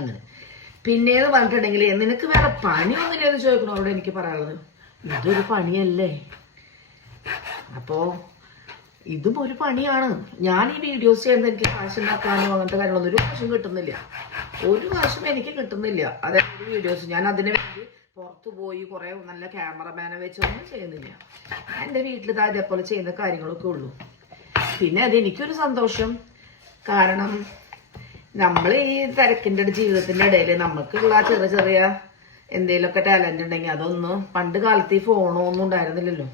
അങ്ങനെ പിന്നേന്ന് പറഞ്ഞിട്ടുണ്ടെങ്കിൽ നിനക്ക് വേറെ പണിയൊന്നുമില്ലെന്ന് ചോദിക്കണോട് എനിക്ക് പറയാനുള്ളത്, ഇതൊരു പണിയല്ലേ? അപ്പോ ഇതും ഒരു പണിയാണ്. ഞാൻ ഈ വീഡിയോസ് ചെയ്യുന്നത് എനിക്ക് കാശ് ഉണ്ടാക്കാനോ അങ്ങനത്തെ കാര്യങ്ങളൊന്നും ഒരു കാശും കിട്ടുന്നില്ല, ഒരു കാശും എനിക്ക് കിട്ടുന്നില്ല. അതായത് വീഡിയോസ് ഞാൻ അതിന് വേണ്ടി പുറത്തു പോയി കുറെ നല്ല ക്യാമറമാനെ വെച്ചൊന്നും ചെയ്യുന്നില്ല. ഞാൻ എൻ്റെ വീട്ടിൽ ഇതേപോലെ ചെയ്യുന്ന കാര്യങ്ങളൊക്കെ ഉള്ളൂ. പിന്നെ അത് എനിക്കൊരു സന്തോഷം, കാരണം നമ്മൾ ഈ തിരക്കിൻ്റെ ജീവിതത്തിൻ്റെ ഇടയിൽ നമുക്കുള്ള ചെറിയ ചെറിയ എന്തെങ്കിലുമൊക്കെ ടാലന്റ് ഉണ്ടെങ്കിൽ അതൊന്നും പണ്ട് കാലത്ത് ഈ ഫോണോ ഒന്നും ഉണ്ടായിരുന്നില്ലല്ലോ.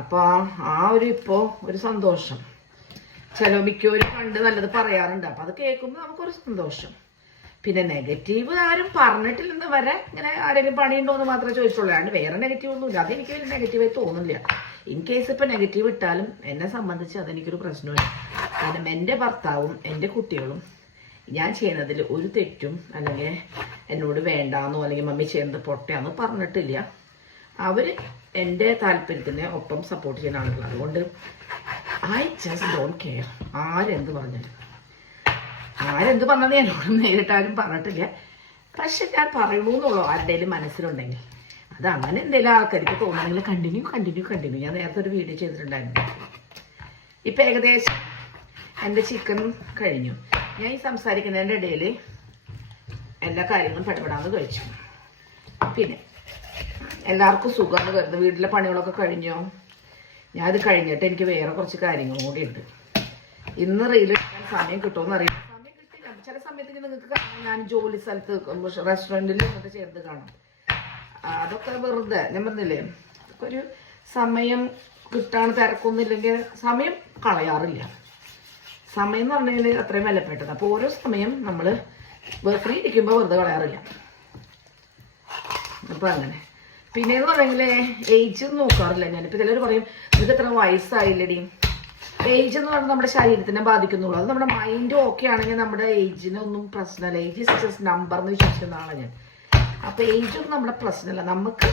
അപ്പൊ ആ ഒരു ഇപ്പോ ഒരു സന്തോഷം. മിക്കവരും പണ്ട് നല്ലത് പറയാറുണ്ട്, അപ്പൊ അത് കേൾക്കുമ്പോൾ നമുക്കൊരു സന്തോഷം. പിന്നെ നെഗറ്റീവ് ആരും പറഞ്ഞിട്ടില്ലെന്ന് വരെ ഇങ്ങനെ ആരെങ്കിലും പണിയുണ്ടോ എന്ന് മാത്രമേ ചോദിച്ചുള്ളൂ, അല്ലാണ്ട് വേറെ നെഗറ്റീവ് ഒന്നുമില്ല. അതെനിക്ക് വലിയ നെഗറ്റീവായി തോന്നുന്നില്ല. ഇൻ കേസ് ഇപ്പൊ നെഗറ്റീവ് ഇട്ടാലും എന്നെ സംബന്ധിച്ച് അതെനിക്കൊരു പ്രശ്നമില്ല. കാരണം എൻ്റെ ഭർത്താവും എൻ്റെ കുട്ടികളും ഞാൻ ചെയ്യുന്നതിൽ ഒരു തെറ്റും അല്ലെങ്കിൽ എന്നോട് വേണ്ടാന്നോ അല്ലെങ്കിൽ മമ്മി ചെയ്യുന്നത് പൊട്ടയാന്നോ പറഞ്ഞിട്ടില്ല. അവര് എൻ്റെ താല്പര്യത്തിന് ഒപ്പം സപ്പോർട്ട് ചെയ്യുന്ന ആളുകളാണ്. അതുകൊണ്ട് ഐ ജസ്റ്റ് ഡോണ്ട് കെയർ. ആരെന്ത് പറഞ്ഞാലും എന്നോട് നേരിട്ടാരും പറഞ്ഞിട്ടില്ല. പക്ഷെ ഞാൻ പറയണമെന്നുള്ളൂ ആരുടെയും മനസ്സിലുണ്ടെങ്കിൽ. അത് അങ്ങനെ എന്തെങ്കിലും ആൾക്കാർക്ക് തോന്നുകയാണെങ്കിൽ കണ്ടിന്യൂ. ഞാൻ നേരത്തെ ഒരു വീഡിയോ ചെയ്തിട്ടുണ്ടായിരുന്നു. ഇപ്പം ഏകദേശം എൻ്റെ ചിക്കൻ കഴിഞ്ഞു. ഞാൻ ഈ സംസാരിക്കുന്നതിൻ്റെ ഇടയിൽ എല്ലാ കാര്യങ്ങളും പെടപെടാന്ന് കഴിച്ചു. പിന്നെ എല്ലാവർക്കും സുഖമാണ് വരുന്നത്. വീട്ടിലെ പണികളൊക്കെ കഴിഞ്ഞോ? ഞാനത് കഴിഞ്ഞിട്ട് എനിക്ക് വേറെ കുറച്ച് കാര്യങ്ങളും കൂടി ഉണ്ട്. ഇന്ന് റീല് സമയം കിട്ടുമെന്ന് അറിയില്ല. സമയം കിട്ടില്ല. ചില സമയത്ത് നിങ്ങൾക്ക് കാണാം, ഞാൻ ജോലി സ്ഥലത്ത് റെസ്റ്റോറൻറ്റിൽ ഇങ്ങോട്ട് ചേർത്ത് കാണും. അതൊക്കെ വെറുതെ ഞാൻ പറഞ്ഞില്ലേ, അതൊക്കെ ഒരു സമയം കിട്ടാണ്. തിരക്കൊന്നുമില്ലെങ്കിൽ സമയം കളയാറില്ല. സമയം എന്ന് പറഞ്ഞാൽ അത്രയും വിലപ്പെട്ടത്. അപ്പോൾ ഓരോ സമയം നമ്മൾ ഫ്രീ ഇരിക്കുമ്പോൾ വെറുതെ കളയാറില്ല. അപ്പോൾ അങ്ങനെ പിന്നെയെന്ന് പറഞ്ഞെങ്കിൽ ഏജ് നോക്കാറില്ല ഞാനിപ്പോൾ. ചിലർ പറയും നിങ്ങൾക്ക് എത്ര വയസ്സായില്ലടി. ഏജ് എന്ന് പറഞ്ഞാൽ നമ്മുടെ ശരീരത്തിനെ ബാധിക്കുന്നുള്ളൂ. അത് നമ്മുടെ മൈൻഡ് ഓക്കെ ആണെങ്കിൽ നമ്മുടെ ഏജിനൊന്നും പ്രശ്നമല്ല. ഏജ് ഇസ് ജസ്റ്റ് നമ്പർ എന്ന് വിശ്വസിക്കുന്ന ആളാണ് ഞാൻ. അപ്പോൾ ഏജൊന്നും നമ്മുടെ പ്രശ്നമല്ല. നമുക്ക്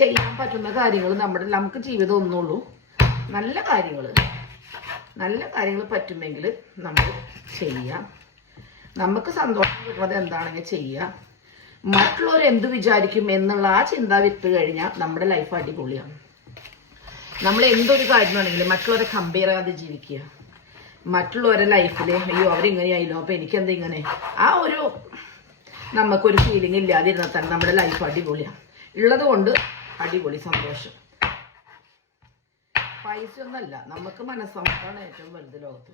ചെയ്യാൻ പറ്റുന്ന കാര്യങ്ങൾ നമുക്ക് ജീവിതം ഒന്നുള്ളൂ. നല്ല കാര്യങ്ങൾ പറ്റുമെങ്കിൽ നമ്മൾ ചെയ്യാം. നമുക്ക് സന്തോഷം കിട്ടുന്നത് എന്താണെങ്കിൽ ചെയ്യാം. മറ്റുള്ളവർ എന്ത് വിചാരിക്കും എന്നുള്ള ആ ചിന്ത വിട്ട് കഴിഞ്ഞാൽ നമ്മുടെ ലൈഫ് അടിപൊളിയാണ്. നമ്മൾ എന്തൊരു കാര്യമാണെങ്കിലും മറ്റുള്ളവരെ കമ്പയർ ചെയ്യാതെ ജീവിക്കുക. മറ്റുള്ളവരുടെ ലൈഫിൽ അയ്യോ അവരിങ്ങനെയായില്ലോ അപ്പൊ എനിക്കെന്താ ഇങ്ങനെ, ആ ഒരു നമുക്കൊരു ഫീലിംഗ് ഇല്ലാതിരുന്നാൽ തന്നെ നമ്മുടെ ലൈഫ് അടിപൊളിയാണ്. ഉള്ളത് കൊണ്ട് അടിപൊളി സന്തോഷം. പൈസ ഒന്നല്ല, നമുക്ക് മനസ്സമ്മതമാണ് ഏറ്റവും വലുത് ലോകത്ത്.